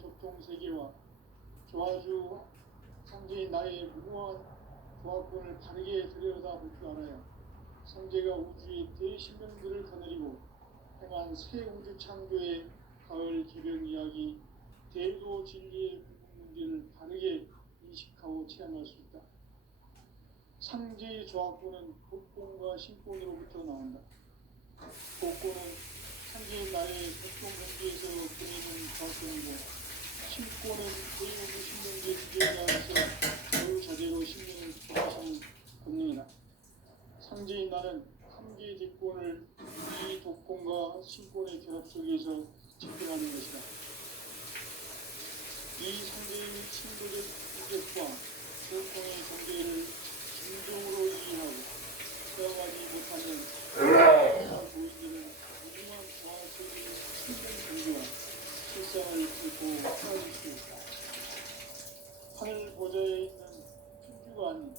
도통 세계와 조아주 상제인 나의 무모한 조합권을 바르게 들여다볼 줄 알아야 상제가 우주의 대신명들을 거느리고 행한 새 우주 창조의 가을 개변 이야기, 대도 진리의 문제를 바르게 인식하고 체험할 수 있다. 상제의 조합권은 복권과 신권으로부터 나온다. 복권은 상제인 나의 보통 경계에서 보내는 조합권이고, 신권은 대우주 신명제 주제에 안에서 자유자재로 신명을 조합하는 권능이다. 상제인 나는 삼계의 대권을 이 독권과 신권의 결합 속에서 집행하는 것이다. 이 상제의 친구적 인격과 전통의 경계를 진정으로 이해하고 수용하지 못하는 고인들은 무궁한 조화세계의 신경 경계와 실상을 듣고 사라질 수 있다. 하늘 보좌에 있는 천주가 아닌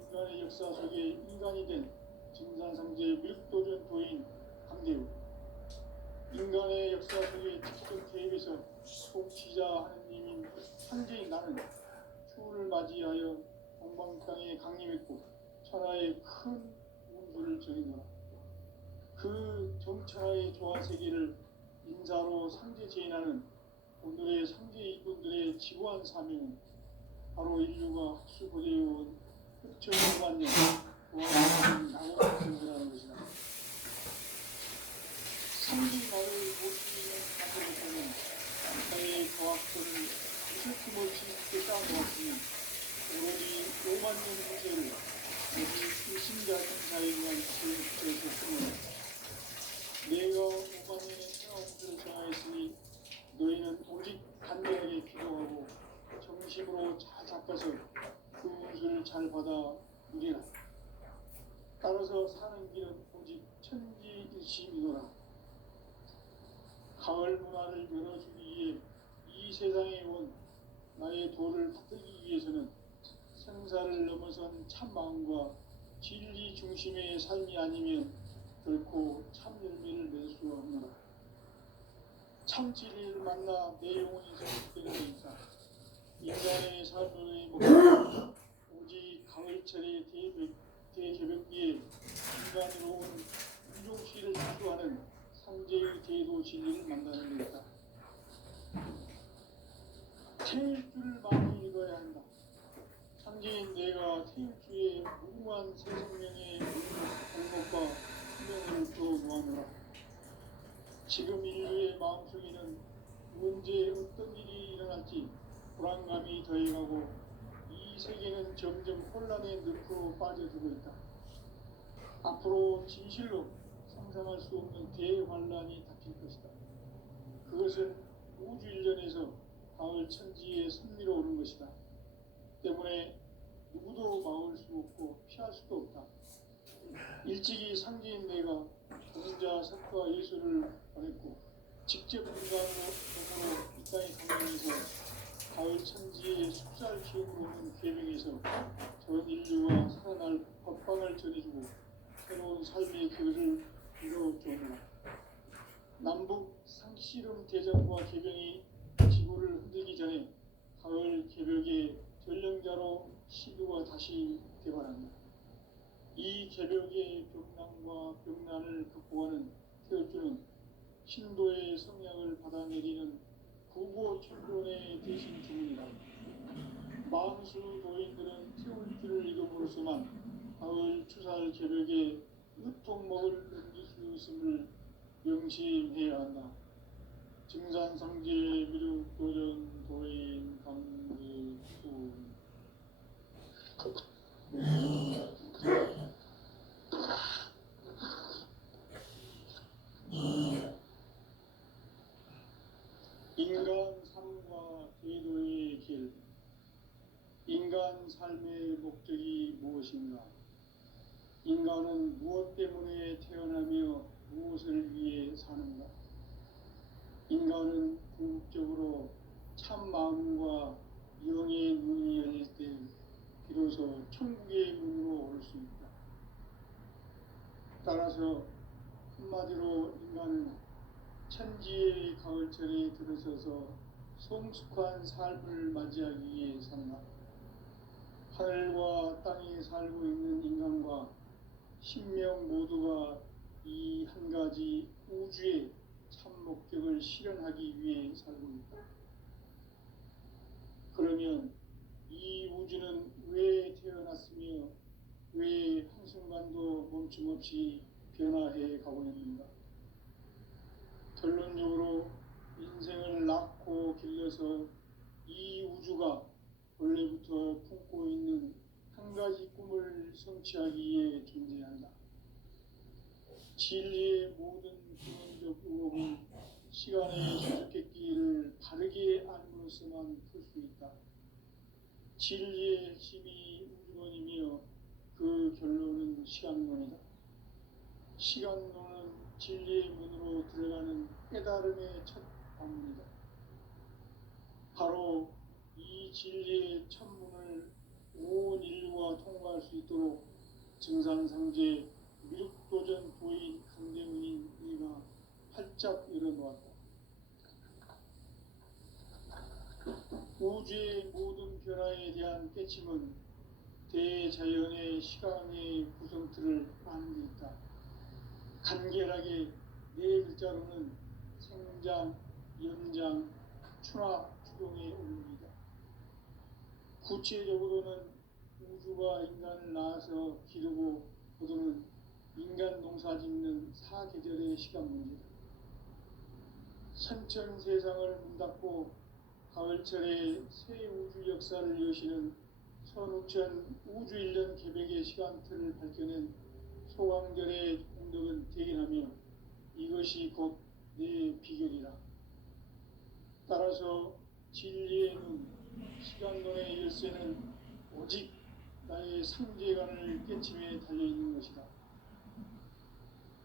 인간의 역사 속에 인간이 된 증산상제의 밀도전 도인 강대우, 인간의 역사 속에 직접 개입해서 통치자 하느님인 상제인 나는 추운을 맞이하여 동방땅에 강림했고 천하의 큰 운수를 정해놓아 그 정천하의 조화세계를 인사로 상제 제인하는 오늘의 상제 이군들의 지구한 사명은 바로 인류가 학수고대해온 흑천만년 조화세계를 나고자 생각하는 것이다. 상제 나를 모시는 가정에서는 나의 조합권을 무슬픔없이 깊게 쌓아놓았으니 오로지 5만 년 후세를 모두 일신자 천사에 의한 제국에서 쓰노라. 내가 5만 년의 평화를 정하였으니 너희는 오직 간절하게 기도하고 정심으로 잘 닦아서 그 운수를 잘 받아 누리라. 따라서 사는 길은 오직 천지일심이노라. 가을 문화를 열어주기 위해 이 세상에 온 나의 도를 받들기 위해서는 생사를 넘어선 참 마음과 진리 중심의 삶이 아니면 결코 참 열매를 맺을 수 없노라. 참 진리를 만나 내 영혼이 성숙되는 것이다. 인간의 삶의 목표는 오직 가을철의 대개벽기에 인간으로 온 윤종씨를 추구하는 상제의 대도 진리를 만나는 것이다. 태일주를 많이 읽어야 한다. 상제인 내가 태일주의 무궁한 새 생명의 공목과 수명을 또 놓아노라. 지금 인류의 마음속에는 언제 어떤 일이 일어날지 불안감이 더해가고 이 세계는 점점 혼란의 늪으로 빠져들고 있다. 앞으로 진실로 상상할 수 없는 대환란이 닥칠 것이다. 그것은 우주 일련에서 가을 천지의 섭리로 오는 것이다. 때문에 누구도 막을 수 없고 피할 수도 없다. 일찍이 상제인 내가 동자 석과 예수를 보냈고 직접 인간으로 이 땅에 강림해서 가을 천지의 숙살 기업으로 오는 계명에서 전 인류가 살아날 법방을 전해주고 새로운 삶의 길을 이뤄주노라. 남북 상씨름 대전과 개병이 지구를 흔들기 전에 가을 개벽의 전령자로 시도가 다시 개발한다. 이 개벽의 벽난과 벽난을 극복하는 태울주는 신도의 성향을 받아내리는 구보 천존의 대신 주문이다. 마음수 도인들은 태울주를 읽음으로써만 가을 추살 개벽에 으통 먹을 넘길 수 있음을 명심해야 한다. 증산상제 미륵도전 도인 강제훈 인간 삶과 대도의 길. 인간 삶의 목적이 무엇인가? 인간은 무엇 때문에 태어나며 무엇을 위해 사는가? 인간은 궁극적으로 참 마음과 영의 눈이 열릴 때 비로소 천국의 문으로 올 수 있다. 따라서 한마디로 인간은 천지의 가을철에 들어서서 성숙한 삶을 맞이하기 위해 산다. 하늘과 땅에 살고 있는 인간과 신명 모두가 이 한 가지 우주의 참 목적을 실현하기 위해 살고 있다. 그러면 이 우주는 왜 태어났으며 왜 한순간도 멈춤 없이 변화해 가고 있는가? 결론적으로 인생을 낳고 길러서 이 우주가 원래부터 품고 있는 한 가지 꿈을 성취하기 위해 존재한다. 진리의 모든 근원적 의혹은 시간의 수수께끼를 바르게 알므로써만 풀 수 있다. 진리의 핵심이 우주론이며 그 결론은 시간론이다. 시간론은 진리의 문으로 들어가는 깨달음의 첫 방문이다. 바로 이 진리의 천문을 온 인류가 통과할 수 있도록 증산상제 미륵도전 도인 강대문인 이가 활짝 열어놓았다. 우주의 모든 변화에 대한 깨침은 대자연의 시간의 구성틀을 아는 데 있다. 간결하게 네 글자로는 생장, 연장, 추락, 추동의 원리이다. 구체적으로는 우주가 인간을 낳아서 기르고 거두는 인간 농사 짓는 사계절의 시간 문제다. 선천 세상을 문닫고 가을철에 새 우주 역사를 여시는 선우천 우주일년 개백의 시간틀을 밝혀낸 소강절의 공덕은 대견하며 이것이 곧 내 비결이라. 따라서 진리의 눈, 시간론의 열쇠는 오직 나의 상제관을 깨침에 달려있는 것이다.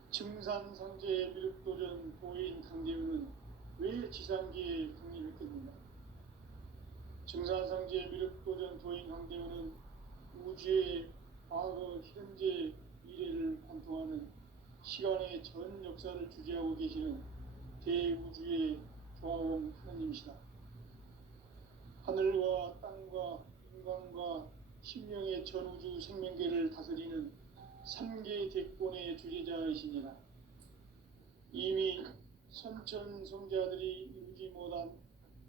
증산상제의 미륵도전 보인 강대우는 왜 지상기에 강림했겠는가? 증산상제의 미륵도전 도인 강대우는 우주의 과거, 현재, 미래를 관통하는 시간의 전 역사를 주재하고 계시는 대우주의 조화원 하나님이시다. 하늘과 땅과 인간과 신명의 전우주 생명계를 다스리는 3개 대권의 주재자이시니라. 이미 선천성자들이 이루지 못한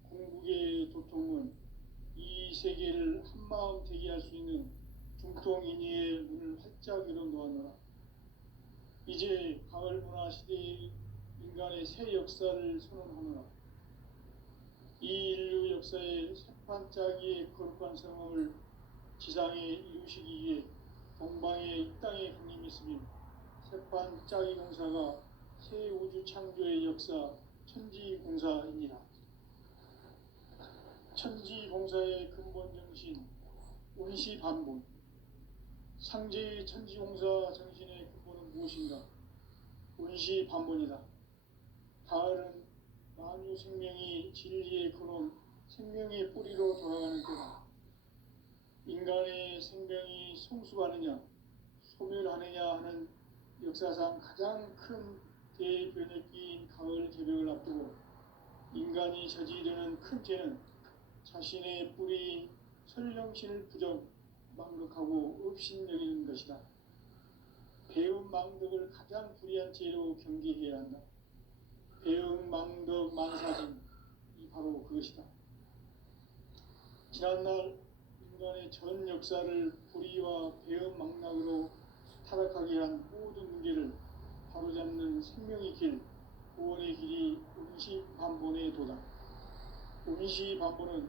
궁극의 도통은 이 세계를 한마음 되게 할 수 있는 중통인의의 문을 활짝 열어놓았노라. 이제 가을 문화 시대의 인간의 새 역사를 선언하노라. 이 인류 역사의 새판짜기의 거룩한 성험을 지상에 이루시기 위해 동방의 이 땅에 강림했으며 새판짜기 공사가 새 우주 창조의 역사 천지공사이니라. 천지공사의 근본 정신 운시반본. 상제의 천지공사 정신의 근본은 무엇인가? 운시반본이다. 가을은 만유 생명이 진리의 근원, 생명의 뿌리로 돌아가는 때다. 인간의 생명이 성숙하느냐, 소멸하느냐 하는 역사상 가장 큰 대변혁기인 가을 개벽을 앞두고 인간이 저지르는 큰 죄는 자신의 뿌리인 설령신을 부정, 망극하고 업신여기는 것이다. 배움 망덕을 가장 불의한 죄로 경계해야 한다. 배움 망덕 만사진, 이 바로 그것이다. 지난날 인간의 전 역사를 불의와 배움 망락으로 타락하게 한 모든 문제를 바로잡는 생명의 길, 구원의 길이 운시반본의 도다. 운시반본은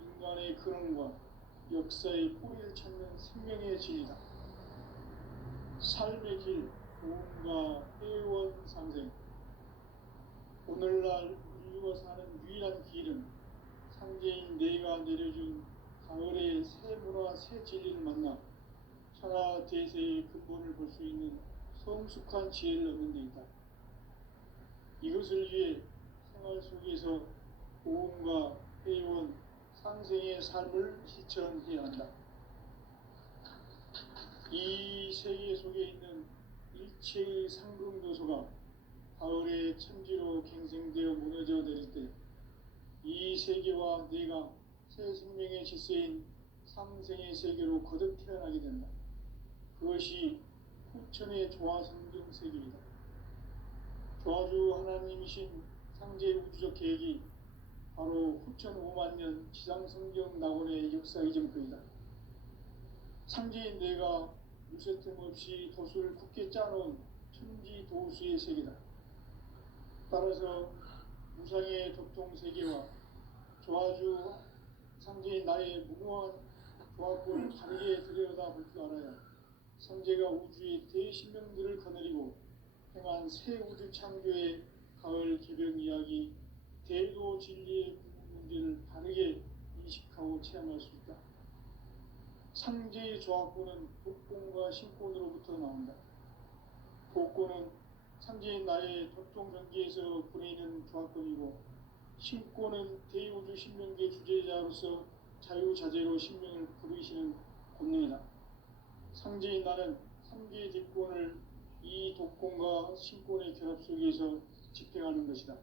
인간의 근원과 역사의 뿌리를 찾는 생명의 진리다. 삶의 길, 구원과 회원 상생. 오늘날 인류가 사는 유일한 길은 상제인 내가 내려준 가을의 새 문화, 새 진리를 만나 천하 대세의 근본을 볼 수 있는 성숙한 지혜를 얻는 데 있다. 이것을 위해 생활 속에서 고음과 회원, 상생의 삶을 실천해야 한다. 이 세계 속에 있는 일체의 상금 요소가 가을의 천지로 갱생되어 무너져 내릴 때 이 세계와 내가 새 생명의 질서인 상생의 세계로 거듭 태어나게 된다. 그것이 후천의 조화성경 세계이다. 조화주 하나님이신 상제의 우주적 계획이 바로 후천 5만 년 지상성경 낙원의 역사 이전거이다. 상제인 내가 무쇠틈 없이 도수를 굳게 짜놓은 천지 도수의 세계다. 따라서 무상의 도통 세계와 조화주 상제인 나의 무궁한 조합을 다르게 들여다볼 줄 알아야 상제가 우주의 대신명들을 거느리고 행한 새 우주 창조의 가을 개벽 이야기, 대도 진리의 문제를 다르게 인식하고 체험할 수 있다. 상제의 조합구는 복권과 신권으로부터 나온다. 복권은 상제인 나의 도통 전기에서 보내는 조합권이고, 신권은 대우주 신명계 주제자로서 자유자재로 신명을 부르시는 권능이다. 상제인 나는 3개의 뒷권을 이 독권과 신권의 결합 속에서 집행하는 것이다.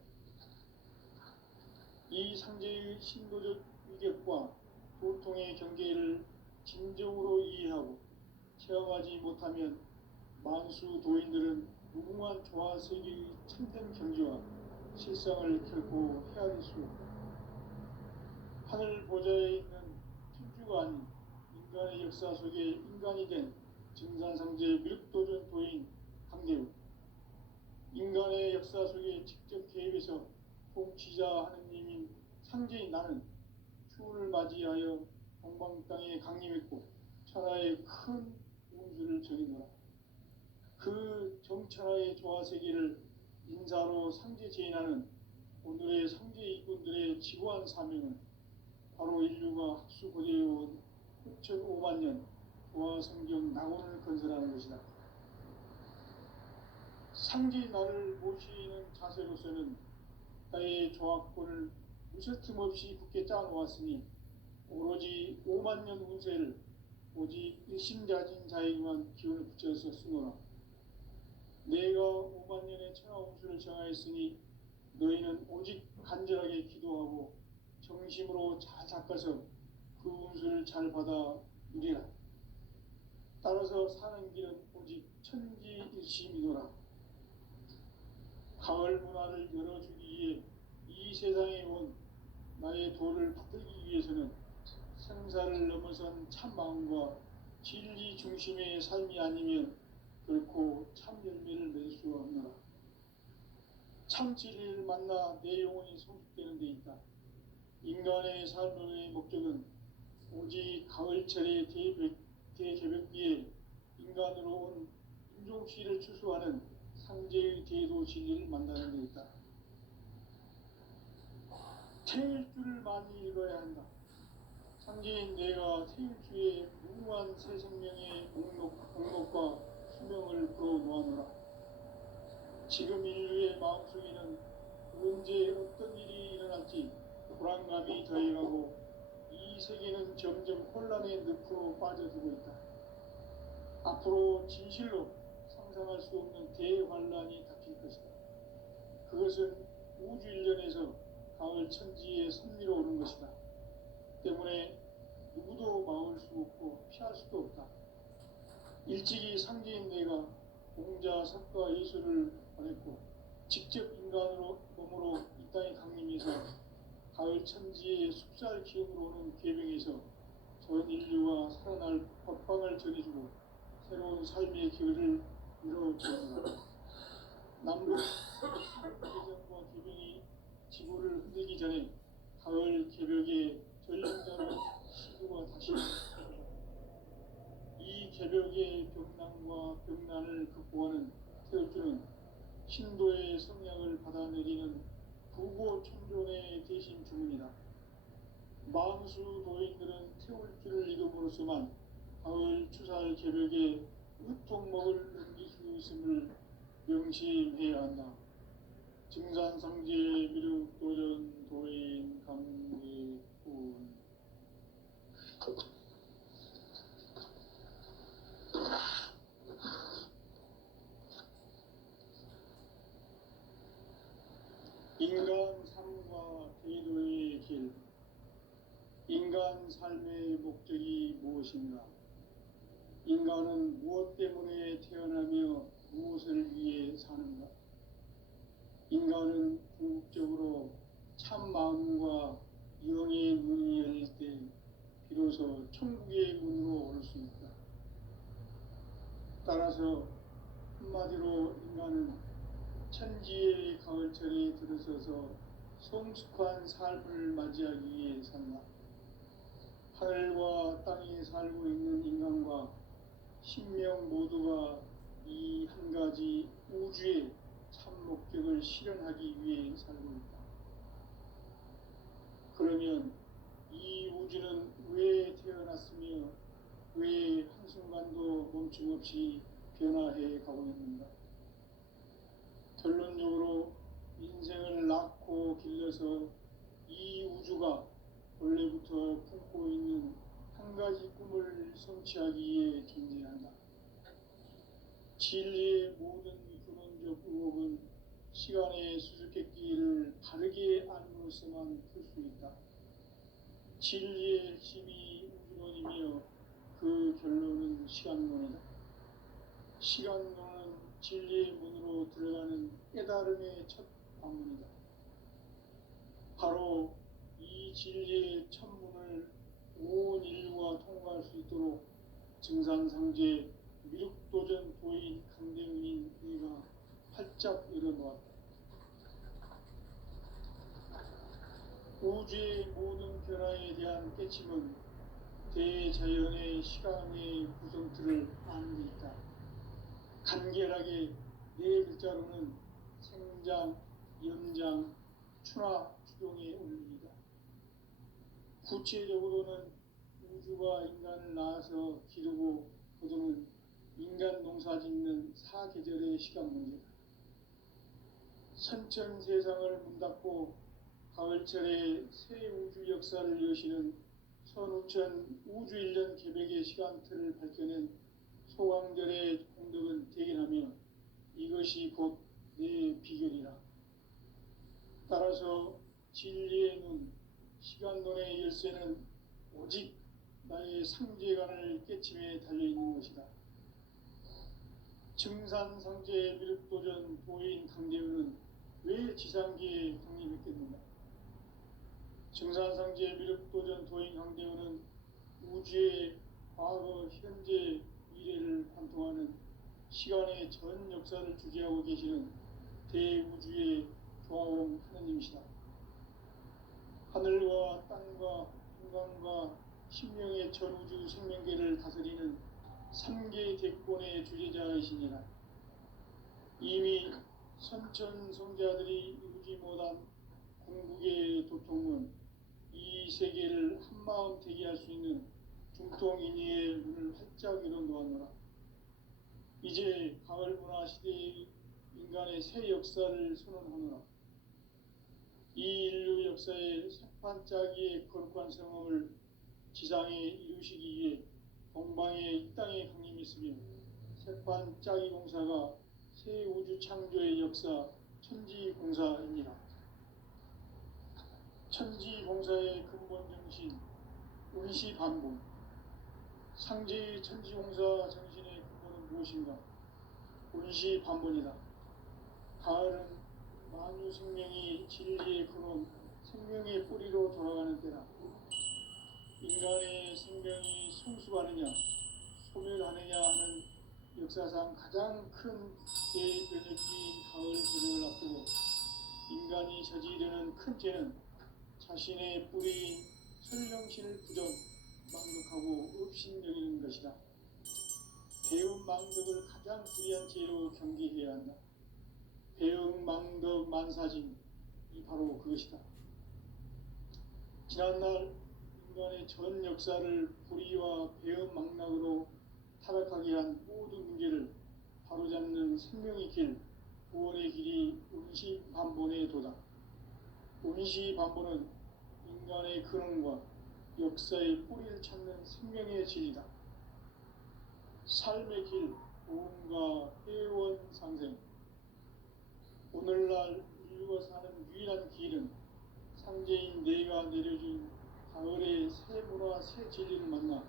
이 상제의 신도적 위격과 도통의 경계를 진정으로 이해하고 체험하지 못하면 만수 도인들은 무궁한 조화세계의 참된 경지와 실상을 결코 헤아릴 수 없다. 하늘 보좌에 있는 천주가 아닌 인간의 역사 속에 인간이 된 증산상제 밀도전 도인 강대우, 인간의 역사 속에 직접 개입해서 통치자 하느님인 상제인 나는 추운을 맞이하여 동방 땅에 강림했고 천하의 큰 운수를 정의노라. 그 정천하의 조화세계를 인사로 상제 제인하는 오늘의 상제 이군들의 지구한 사명은 바로 인류가 학수고대해온 6,5만 년 조화성경 낙원을 건설하는 것이다. 상제인 나를 모시는 자세로서는 나의 조합권을 무쇠틈 없이 굳게 짜놓았으니 오로지 5만 년 운세를 오직 일심자진 자에게만 기운을 붙여서 쓰노라. 내가 5만 년의 천하 운수를 정하였으니 너희는 오직 간절하게 기도하고 정심으로 잘 닦아서 그 운수를 잘 받아 누리라. 따라서 사는 길은 오직 천지일심이노라. 가을 문화를 열어주기 위해 이 세상에 온 나의 도를 받들기 위해서는 생사를 넘어선 참 마음과 진리 중심의 삶이 아니면 결코 참 열매를 맺을 수 없노라. 참 진리를 만나 내 영혼이 성숙되는 데 있다. 인간의 삶의 목적은 오직 가을철의 대개벽기에 인간으로 온 인종시를 추수하는 상제의 대도 진리를 만나는 데 있다. 태일주를 많이 읽어야 한다. 상제인 내가 태일주의 무궁한 새 생명의 목록과 수명을 풀어놓아노라. 지금 인류의 마음속에는 언제 어떤 일이 일어날지 불안감이 더해가고 이 세계는 점점 혼란의 늪으로 빠져들고 있다. 앞으로 진실로 상상할 수 없는 대환란이 닥칠 것이다. 그것은 우주 일련에서 가을 천지에 선미로 오는 것이다. 때문에 누구도 막을 수 없고 피할 수도 없다. 일찍이 상제인 내가 공자, 석가, 예수를 보냈고 직접 인간으로 몸으로 이 땅에 강림해서 가을 천지의 숲살 기운으로 오는 괴병에서 전 인류가 살아날 법방을 전해주고 새로운 삶의 길을 이뤄주었다. 남북 대전과 괴병이 지구를 흔들기 전에 가을 개벽의 전령자로 시구가 다시 이 개벽의 병난과 병난을 극복하는 태울주는 신도의 성량을 받아내리는 부고 천존의 대신 주문이다. 만수 도인들은 태울주를 이름으로서만 가을 추살 개벽에 으통먹을 넘길 수 있음을 명심해야 한다. 증산상제 미륵도전 도인 강대군. 인간 삶과 대도의 삶의 목적이 무엇인가? 인간은 무엇 때문에 태어나며 무엇을 위해 사는가? 인간은 궁극적으로 참 마음과 영의 문이 열릴 때 비로소 천국의 문으로 올 수 있다. 따라서 한마디로 인간은 천지의 가을철에 들어서서 성숙한 삶을 맞이하기 위해 산다. 하늘과 땅에 살고 있는 인간과 신명 모두가 이 한 가지 우주의 참 목적을 실현하기 위해 살고 있다. 그러면 이 우주는 왜 태어났으며 왜 한순간도 멈춤없이 변화해 가고 있는가? 결론적으로 인생을 낳고 길러서 이 우주가 원래부터 품고 있는 한 가지 꿈을 성취하기 위해 존재한다. 진리의 모든 근원적 의혹은 시간의 수수께끼를 바르게 알므로서만 풀 수 있다. 진리의 핵심이 우주론이며 그 결론은 시간론이다. 시간론은 진리의 문으로 들어가는 깨달음의 첫 방문이다. 바로 이 진리의 첫 문을 온 인류가 통과할 수 있도록 증산상제 미륵도전 도인 강대훈인 네가 활짝 열어놓았다. 우주의 모든 변화에 대한 깨침은 대자연의 시간의 구성틀을 아는 데 있다. 간결하게 네 글자로는 생장, 연장, 추나 추동의 원리이다. 구체적으로는 우주가 인간을 낳아서 기르고 거두는 인간 농사 짓는 사계절의 시간 문제다. 선천 세상을 문 닫고 가을철에 새 우주 역사를 여시는 선우천 우주 1년 계백의 시간틀을 밝혀낸 소강절의 공덕은 대견하며 이것이 곧 내 비결이라. 따라서 진리의 눈, 시간론의 열쇠는 오직 나의 상제관을 깨침에 달려있는 것이다. 증산상제 미륵도전 도인 강대훈은 왜 지상계에 독립했겠는가? 증산상제 미륵도전 도인 강대훈은 우주의 과거, 현재, 미래를 관통하는 시간의 전 역사를 주재하고 계시는 대우주의 조화원 하느님이시다. 하늘과 땅과 인간과 신명의 전우주 생명계를 다스리는 3개 대권의 주재자이시니라. 이미 선천 성자들이 이루지 못한 궁극의 도통은 이 세계를 한마음 되게 할 수 있는 중통인의의 문을 활짝 열어놓았노라. 이제 가을 문화 시대의 인간의 새 역사를 선언하노라. 이 인류 역사의 새판짜기의 거룩한 성험을 지상에 이루시기 위해 동방의 이 땅에 강림했으며 새판짜기 공사가 새 우주 창조의 역사 천지공사입니다. 천지공사의 근본 정신 운시반본. 상제의 천지공사 정신의 근본은 무엇인가? 운시반본이다. 가을은 만유 생명이 진리의 근원, 생명의 뿌리로 돌아가는 때다. 인간의 생명이 성숙하느냐, 소멸하느냐 하는 역사상 가장 큰 대변혁기인 가을 제정을 앞두고 인간이 저지르는 큰 죄는 자신의 뿌리인 설령신을 부정, 망덕하고 업신여기는 것이다. 배움 망덕을 가장 불의한 죄로 경계해야 한다. 배움 망덕 만사진, 이 바로 그것이다. 지난날 인간의 전 역사를 불의와 배움 망락으로 타락하게 한 모든 문제를 바로잡는 생명의 길, 구원의 길이 운시반본의 도다. 운시반본은 인간의 근원과 역사의 뿌리를 찾는 생명의 진리다. 삶의 길, 보험과 회원 상생. 오늘날 인류가 사는 유일한 길은 상제인 내가 내려준 가을의 새 문화 새 진리를 만나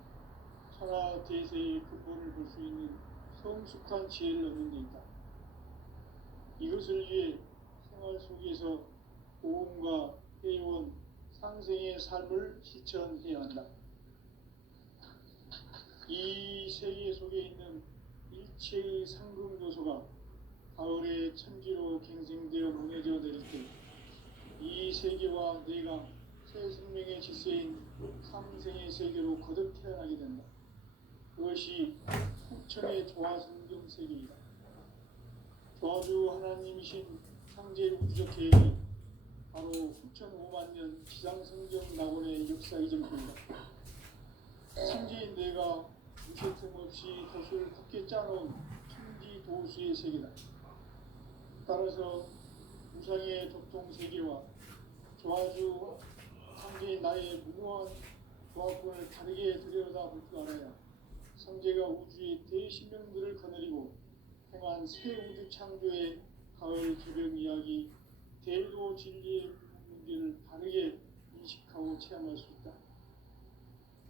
천하 대세의 근본을 볼 수 있는 성숙한 지혜를 얻는 데 있다. 이것을 위해 생활 속에서 고음과 회원, 상생의 삶을 실천해야 한다. 이 세계 속에 있는 일체의 상금 요소가 가을의 천지로 갱생되어 무너져 내릴 때 이 세계와 내가 새 생명의 질서인 상생의 세계로 거듭 태어나게 된다. 그것이 후천의 조화성경 세계이다. 조화주 하나님이신 창제 우주적 계획이 바로 후천 5만 년 지상성경 낙원의 역사 이전입니다. 창제인 내가 무쇠 틈 없이 도수를 굳게 짜놓은 천지 도수의 세계다. 따라서 우상의 도통 세계와 조화주 창제인 나의 무모한 조화권을 다르게 들여다볼 줄 알아야 성제가 우주의 대신명들을 거느리고 행한 새 우주 창조의 가을 개벽 이야기, 대도 진리의 문제를 다르게 인식하고 체험할 수 있다.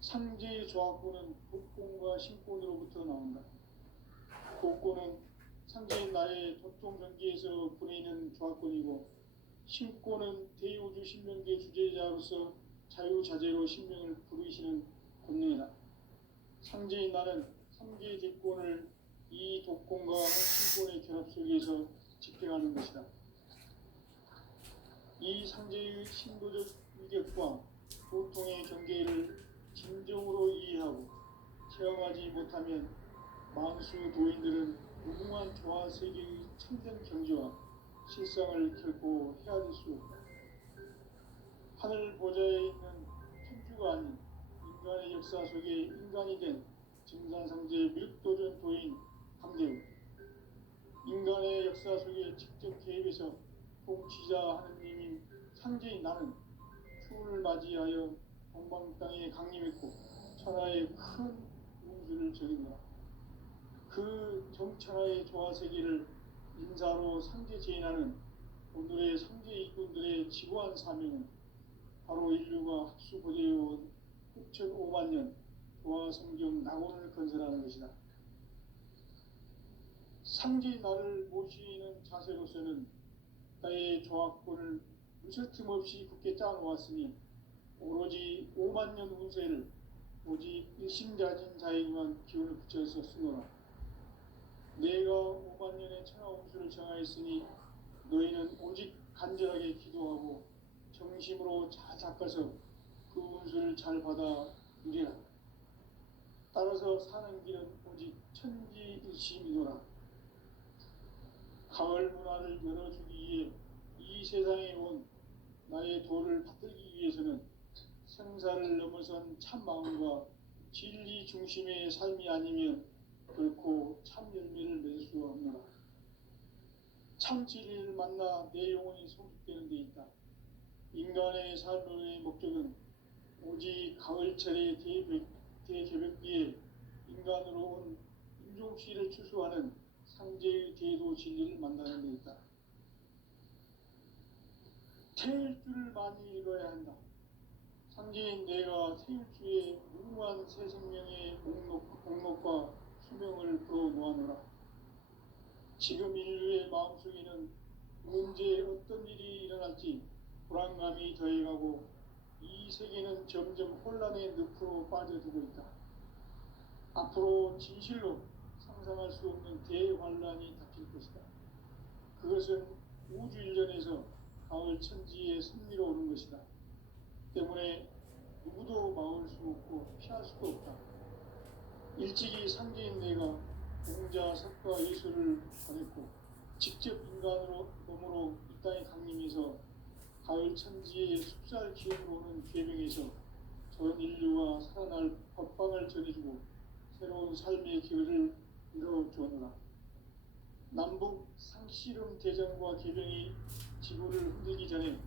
상제의 조화권은 복권과 신권으로부터 나온다. 복권은 상제인 나의 도통 경계에서 보내는 조화권이고, 신권은 대우주 신명계 주제자로서 자유자재로 신명을 부르시는 권능이다. 상제인 나는 3개의 대권을 이 독권과 신권의 결합 속에서 집행하는 것이다. 이 상제의 신도적 위력과 보통의 경계를 진정으로 이해하고 체험하지 못하면 만수 도인들은 무궁한 조화 세계의 참된 경지와 실상을 결코 헤아릴 수 없다. 하늘 보좌에 있는 천주가 아닌 인간의 역사 속에 인간이 된 증산상제 밀도전 도인 강대우, 인간의 역사 속에 직접 개입해서 통치자 하느님인 상제인 나는 추운을 맞이하여 동방 땅에 강림했고 천하의 큰 운수를 적인다. 그 정천하의 조화세계를 인사로 상제 제인하는 오늘의 상제 이꾼들의 지고한 사명은 바로 인류가 학수고대해온 6,5만 년 조화성경 낙원을 건설하는 것이다. 상제인 나를 모시는 자세로서는 나의 조화권을 무쇠틈 없이 굳게 짜놓았으니 오로지 5만 년 운세를 오직 일심자진 자에게만 기운을 붙여서 쓰노라. 내가 5만 년의 천하 운수를 정하였으니 너희는 오직 간절하게 기도하고 정심으로 잘 닦아서 그 운수를 잘 받아 누리라. 따라서 사는 길은 오직 천지일심이노라. 가을 문화를 열어주기 위해 이 세상에 온 나의 도를 받들기 위해서는 생사를 넘어선 참 마음과 진리 중심의 삶이 아니면 결코 참 열매를 맺을 수 없노라. 참 진리를 만나 내 영혼이 성숙되는 데 있다. 인간의 삶의 목적은 오직 가을철의 대개벽기에 인간으로 온 인종시를 추수하는 상제의 대도 진리를 만나는 데 있다. 태일주를 많이 읽어야 한다. 상제인 내가 태일주의 무궁한 새 생명의 목록과 수명을 풀어 놓아노라. 지금 인류의 마음속에는 언제 어떤 일이 일어날지 불안감이 더해가고 이 세계는 점점 혼란의 늪으로 빠져들고 있다. 앞으로 진실로 상상할 수 없는 대환란이 닥칠 것이다. 그것은 우주 일전에서 가을 천지의 섭리로 오는 것이다. 때문에 누구도 막을 수 없고 피할 수도 없다. 일찍이 상제인 내가 공자, 석가, 예수를 보냈고 직접 인간으로 몸으로 이 땅에 강림해서 가을 천지의 숲살 기운으로 오는 계명에서 전 인류가 살아날 법방을 전해주고 새로운 삶의 길을 이뤄주었노라. 남북 상씨름 대전과 계병이 지구를 흔들기 전에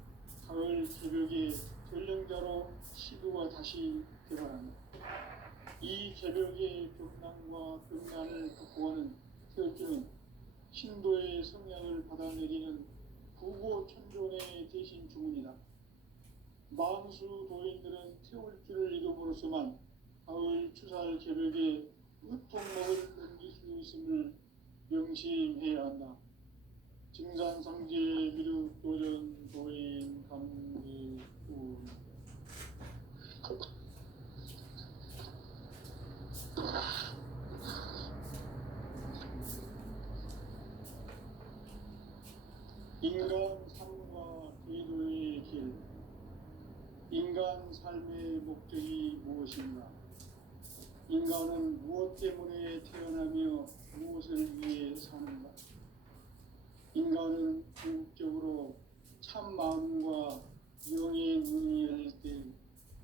가을 개벽의 전령자로 시도가 다시 개발한다. 이 개벽의 벽난과 벽난을 극복하는 태울주는 신도의 성량을 받아내리는 부고천존의 대신 주문이다. 만수 도인들은 태울 인간으로서만 가을 추살 개벽에 으통목을 넘길 수 있음을 명심해야 한다. 증산상제 미륵 도전 도인 감리우. 인간 삶과 궤도의 길. 인간 삶의 목적이 무엇인가? 인간은 무엇 때문에 태어나며 무엇을 위해 사는가? 인간은 궁극적으로 참 마음과 영의 문이 열릴 때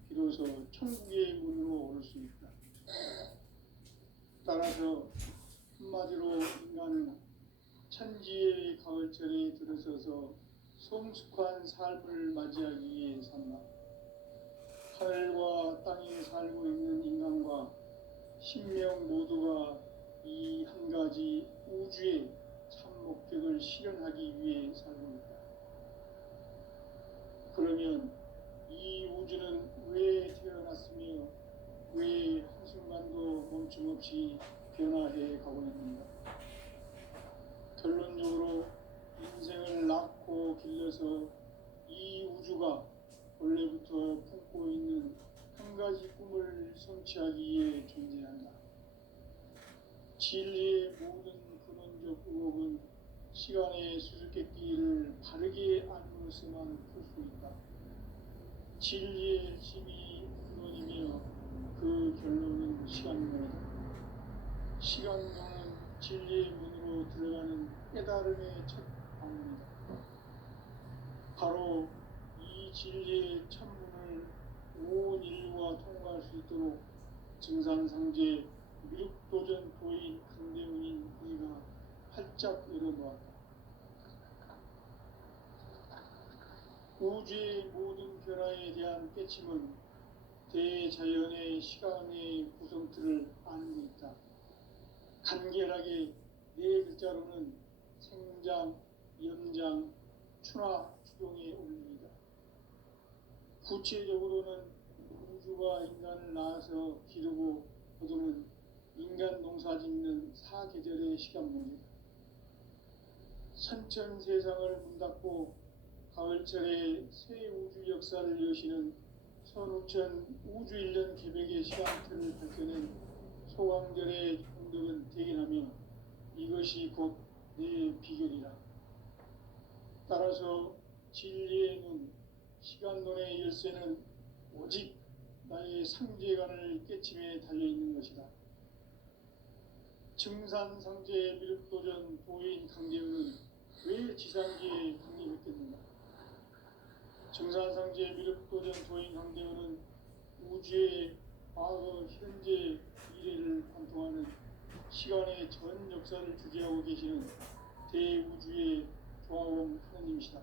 비로소 천국의 문으로 올 수 있다. 따라서 한마디로 인간은 천지의 가을철에 들어서서 성숙한 삶을 맞이하기 위해 산다. 하늘과 땅에 살고 있는 인간과 신명 모두가 이 한 가지 우주의 참 목적을 실현하기 위해 살고 있다. 그러면 이 우주는 왜 태어났으며 왜 한순간도 멈춤없이 변화해 가고 있는가? 결론적으로 인생을 낳고 길러서 이 우주가 원래부터 품고 있는 한 가지 꿈을 성취하기 위해 존재한다. 진리의 모든 근원적 의혹은 시간의 수수께끼를 바르게 알므로서만 풀 수 있다. 진리의 힘이 근원이며 그 결론은 시간론이다. 시간론은 진리의 문으로 들어가는 깨달음의 첫 방문이다. 바로 이 진리의 천문을 온 인류가 통과할 수 있도록 증산상제 미륵도전 도인 강대훈인 이가 활짝 열어놓았다. 우주의 모든 변화에 대한 깨침은 대자연의 시간의 구성틀을 아는 데 있다. 간결하게 네 글자로는 생장, 연장, 추나 추동의 원리이다. 구체적으로는 우주가 인간을 낳아서 기르고 거두는 인간 농사 짓는 사계절의 시간문이다. 선천 세상을 문닫고 가을철에 새 우주 역사를 여시는 선우천 우주 1년 개벽의 시간틀을 밝혀낸 소강절의 공덕은 대견하며 이것이 곧 내 비결이라. 따라서 진리의 눈, 시간론의 열쇠는 오직 나의 상제관을 깨침에 달려있는 것이다. 증산상제 미륵도전 도인 강대훈은 왜 지상계에 강림했겠는가? 증산상제 미륵도전 도인 강대훈은 우주의 과거, 현재, 미래를 관통하는 시간의 전 역사를 주재하고 계시는 대우주의 조화원 하느님이시다.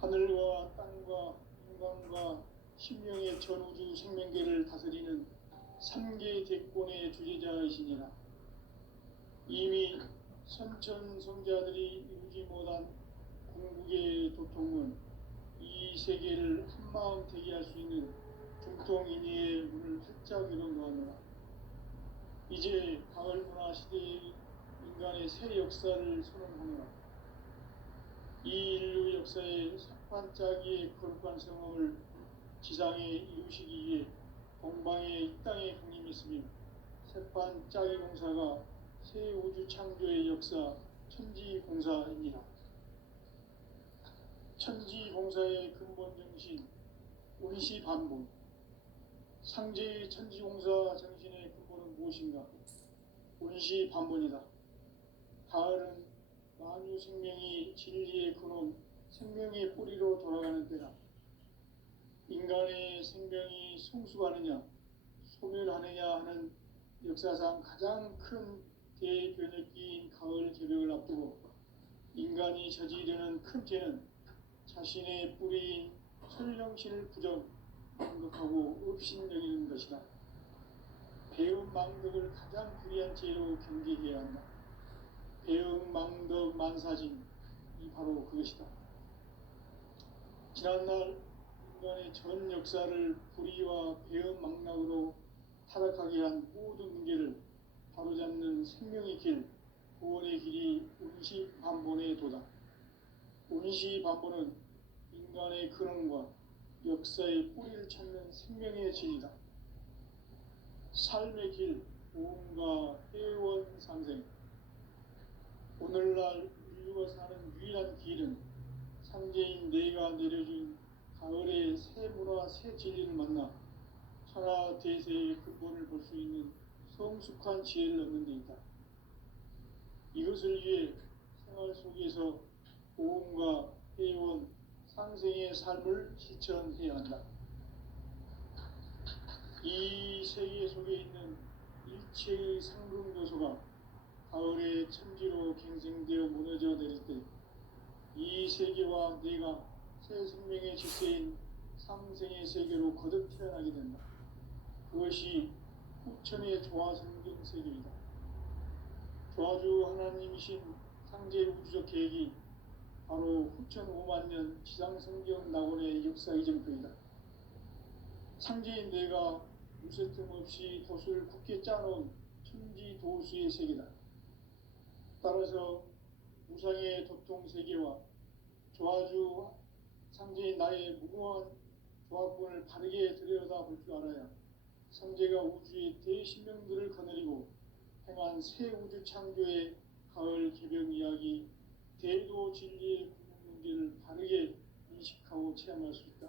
하늘과 땅과 인간과 신명의 전우주 생명계를 다스리는 3개 대권의 주재자이시니라. 이미 선천성자들이 이루지 못한 궁극의 도통은 이 세계를 한마음 되게 할 수 있는 중통인의의 문을 활짝 열어놓았노라. 이제 가을 문화 시대의 인간의 새 역사를 선언하노라. 이 인류 역사의 석반짜기의 거룩한 성험을 지상에 이루시기 위해 동방의 이 땅에 강림했으며 색반짜기 공사가 새 우주 창조의 역사 천지공사입니다. 천지공사의 근본 정신 운시반본. 상제의 천지공사 정신의 근본은 무엇인가? 운시반본이다. 가을은 만유 생명이 진리의 근원, 생명의 뿌리로 돌아가는 때다. 인간의 생명이 성숙하느냐, 소멸하느냐 하는 역사상 가장 큰 대변혁기인 가을 개벽을 앞두고 인간이 저지르는 큰 죄는 자신의 뿌리인 설령신을 부정, 망덕하고 업신여기는 것이다. 배움 망덕을 가장 불의한 죄로 경계해야 한다. 배움 망덕 만사진, 이 바로 그것이다. 지난날 인간의 전 역사를 불의와 배은망락으로 타락하게 한 모든 문제를 바로잡는 생명의 길, 구원의 길이 운시반본에 도다. 운시반본은 인간의 근원과 역사의 뿌리를 찾는 생명의 진리다. 삶의 길, 보험과 회원 상생. 오늘날 인류가 사는 유일한 길은 상제인 내가 내려준 가을의 새 문화 새 진리를 만나 천하 대세의 근본을 볼 수 있는 성숙한 지혜를 얻는 데 있다. 이것을 위해 생활 속에서 보험과 회원, 상생의 삶을 실천해야 한다. 이 세계 속에 있는 일체의 상승 요소가 가을의 천지로 갱생되어 무너져 내릴 때 이 세계와 내가 새 생명의 질서인 상생의 세계로 거듭 태어나게 된다. 그것이 후천의 조화성경 세계이다. 조화주 하나님이신 상제 우주적 계획이 바로 후천 5만 년 지상성경 낙원의 역사 이정표이다. 상제인 내가 무쇠 틈 없이 돛을 굳게 짜놓은 천지 도수의 세계다. 따라서 우상의 도통 세계와 조화주 상제인 나의 무궁한 조합권을 바르게 들여다볼 줄 알아야 상제가 우주의 대신명들을 거느리고 행한 새 우주 창조의 가을 개병 이야기, 대도 진리의 궁극 문제를 바르게 인식하고 체험할 수 있다.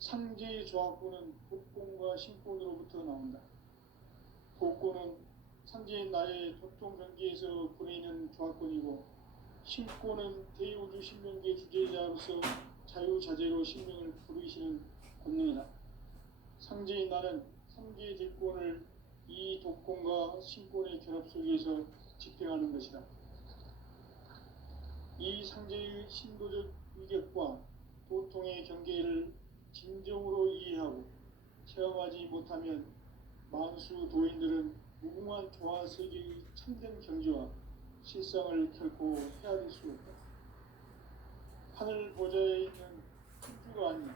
상제의 조합권은 복권과 신권으로부터 나온다. 복권은 상제인 나의 도통 경계에서 보내는 조합권이고, 신권은 대우주 신명계 주제자로서 자유자재로 신명을 부르시는 권능이다. 상제인 나는 상제의 대권을 이 독권과 신권의 결합 속에서 집행하는 것이다. 이 상제의 신도적 위격과 도통의 경계를 진정으로 이해하고 체험하지 못하면 만수 도인들은 무궁한 조화 세계의 참된 경지와 실상을 결코 헤아릴 수 없다. 하늘 보좌에 있는 천주가 아닌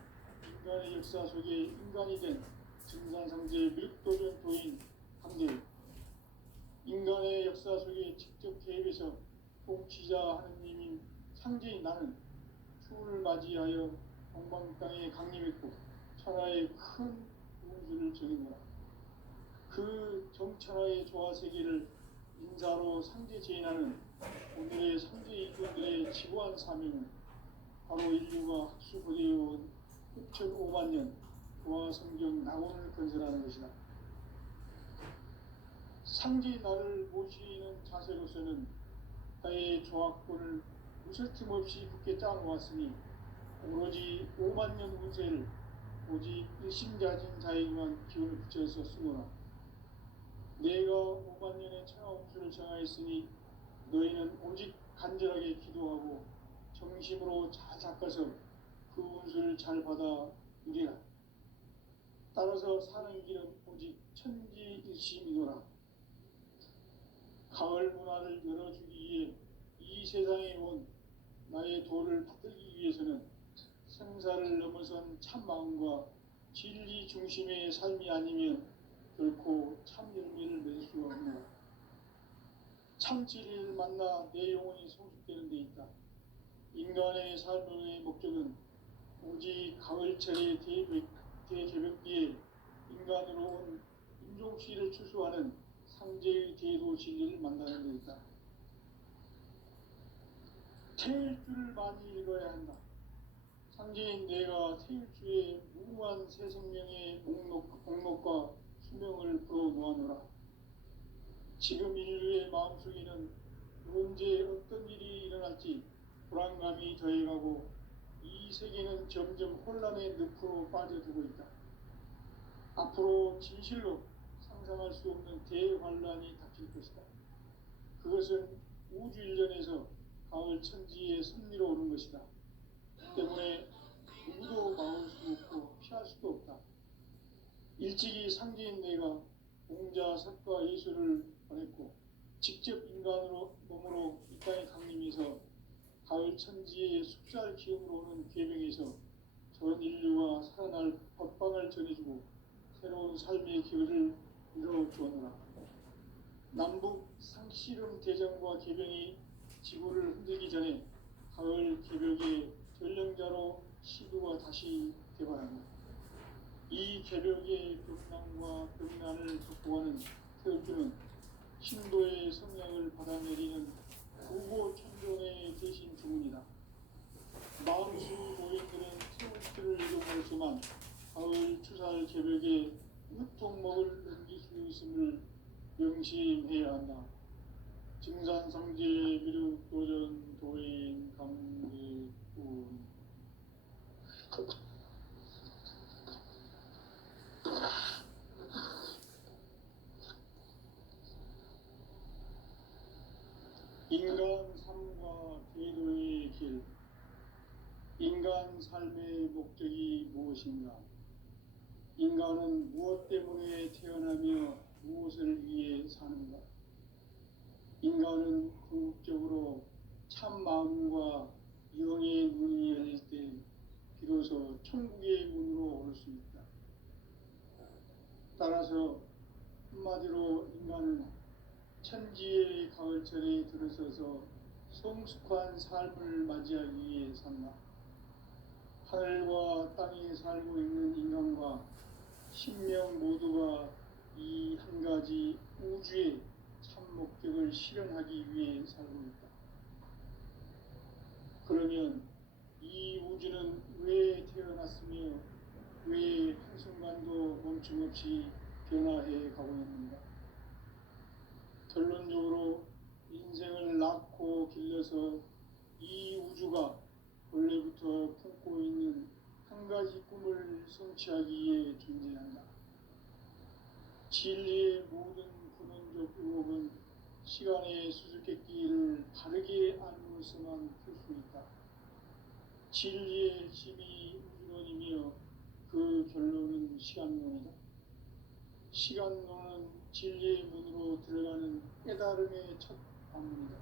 인간의 역사 속에 인간이 된 증산상제의 밀도전 도인 강제요. 인간의 역사 속에 직접 개입해서 통치자 하느님인 상제인 나는 추운을 맞이하여 동방 땅에 강림했고 천하의 큰 우주를 정의노라. 그 정천하의 조화 세계를 인사로 상제 제인하는 오늘의 상제 이주들의 지구한 사명은 바로 인류가 학수고대해온 6,5만 년 조화 성경 낙원을 건설하는 것이다. 상제 나를 모시는 자세로서는 나의 조합권을 무쇠틈 없이 굳게 짜놓았으니 오로지 5만 년 운세를 오직 일심자진 자에게만 기운을 붙여서 쓰노라. 내가 5만 년의 천하 운수를 정하였으니 너희는 오직 간절하게 기도하고 정심으로 잘 닦아서 그 운수를 잘 받아 누리라. 따라서 사는 길은 오직 천지일심이노라. 가을 문화를 열어주기 위해 이 세상에 온 나의 도를 받들기 위해서는 생사를 넘어선 참 마음과 진리 중심의 삶이 아니면 결코 참 열매를 맺을 수가 없노라. 참 진리를 만나 내 영혼이 성숙되는 데 있다. 인간의 삶의 목적은 오직 가을철의 대개벽기에 인간으로 온 인종시를 추수하는 상제의 대도 진리를 만나는 데 있다. 태일주를 많이 읽어야 한다. 상제인 내가 태일주의 무궁한 새 생명의 목록과 수명을 풀어놓아노라. 지금 인류의 마음속에는 언제 어떤 일이 일어날지 불안감이 더해가고 이 세계는 점점 혼란의 늪으로 빠져들고 있다. 앞으로 진실로 상상할 수 없는 대환란이 닥칠 것이다. 그것은 우주 일전에서 가을 천지의 섭리로 오는 것이다. 때문에 누구도 막을 수 없고 피할 수도 없다. 일찍이 상제인 내가 공자, 석가, 예수를 보냈고 직접 인간으로 몸으로 이 땅에 강림해서 가을 천지의 숫살 기업으로 오는 계명에서 전 인류가 살아날 법방을 전해주고 새로운 삶의 기회를 열어주었노라. 남북 상씨름 대전과 개병이 지구를 흔들기 전에 가을 개벽의 전령자로 시도가 다시 개발합니다. 이 개벽의 병난과 병난을 극복하는 태극기는 신도의 성령을 받아내리는 구보 천종의 대신 주문이다. 마음수 노인들은 태극기를 이름으로서만 가을 추살 개벽에 유통목을 넘길 수 있음을 명심해야 한다. 증산성제 미륵 도전 도인 강대군. 인간 삶과 궤도의 길. 인간 삶의 목적이 무엇인가? 인간은 무엇 때문에 태어나며 무엇을 위해 사는가? 인간은 궁극적으로 참 마음과 영의 문이 열릴 때 비로소 천국의 문으로 오를 수 있다. 따라서 한마디로 인간은 천지의 가을철에 들어서서 성숙한 삶을 맞이하기 위해 산다. 하늘과 땅에 살고 있는 인간과 신명 모두가 이 한 가지 우주의 참 목적을 실현하기 위해 살고 있다. 그러면 이 우주는 왜 태어났으며 왜 한순간도 멈춤없이 변화해 가고 있는가? 결론적으로 인생을 낳고 길러서 이 우주가 원래부터 품고 있는 한 가지 꿈을 성취하기 위해 존재한다. 진리의 모든 근원적 의혹은 시간의 수수께끼를 바르게 안으로서만 풀 수 있다. 진리의 핵심이 우주론이며 그 결론은 시간론이다. 시간론은 진리의 문으로 들어가는 깨달음의 첫 방문이다.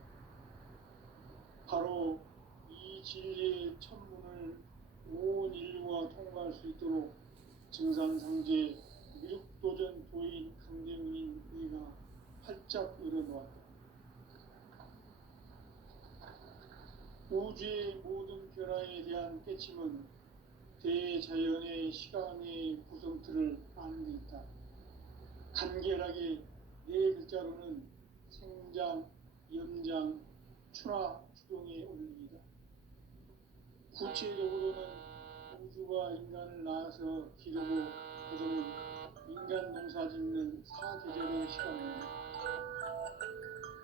바로 이 진리의 첫 문을 온 인류가 통과할 수 있도록 증산상제 미륵도전 도인 강대문인 이가 활짝 열어놓았다. 우주의 모든 변화에 대한 깨침은 대자연의 시간의 구성틀을 아는 데 있다. 간결하게 네 글자로는 생장, 연장, 추나 추동의 원리이다. 구체적으로는 우주가 인간을 낳아서 기르고 거두는 인간 농사 짓는 사계절의 시간입니다.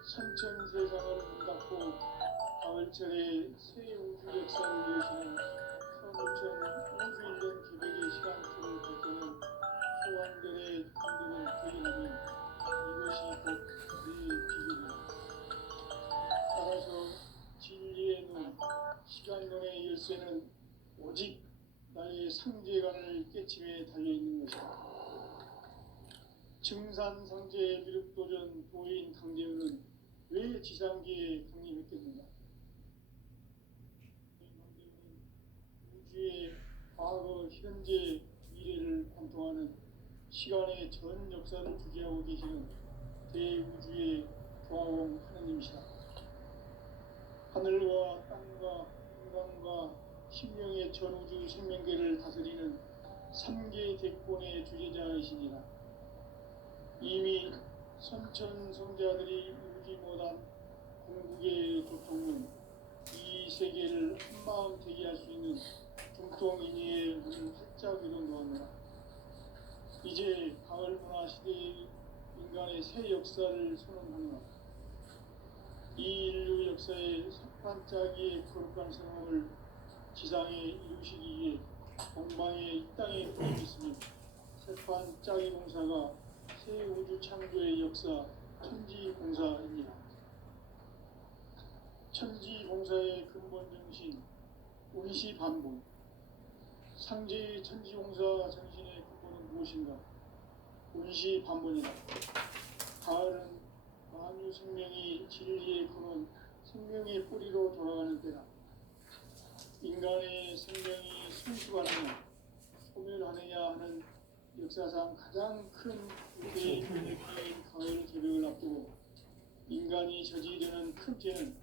선천 세상을 문 닫고 가을철에 새 우주 역사를 여시는 서구천 우주일년 기백의 시간틀을 펼쳐는 소환들의 감동을 부인하면 이것이 곧 내 비극이다. 따라서 진리의 눈, 시간론의 열쇠는 오직 나의 상제관을 깨침에 달려있는 것이다. 증산상제 미륵도전 도인 강대훈은 왜 지상계에 강림했겠는가? 강대훈은 우주의 과거, 현재, 미래를 관통하는 시간의 전 역사를 주재하고 계시는 대우주의 조화공 하느님이시다. 하늘과 땅과 인간과 신명의 전우주 생명계를 다스리는 3계 대권의 주제자이시니라. 이미 선천성자들이 이루지 못한 궁극의 도통은 이 세계를 한마음 되게 할 수 있는 중통인의의 문을 활짝 열어놓았노라. 이제 가을 문화 시대의 인간의 새 역사를 선언하노라. 이 인류 역사의 석판짜기의 거룩한 성업을 지상에 이루시기 위해 공방에 이 땅에 보내셨으니 석판짜기 봉사가 새 우주 창조의 역사 천지봉사입니다. 천지봉사의 근본 정신 운시반복. 상제의 천지봉사 정신의 근본은 무엇인가? 운시반복이다. 가을은 만유 생명이 진리의 근원, 생명의 뿌리로 돌아가는 때다. 인간의 생명이 성숙하느냐 소멸하느냐 하는 역사상 가장 큰 개인 권력기인 가을 개벽을 앞두고 인간이 저지르는 큰 죄는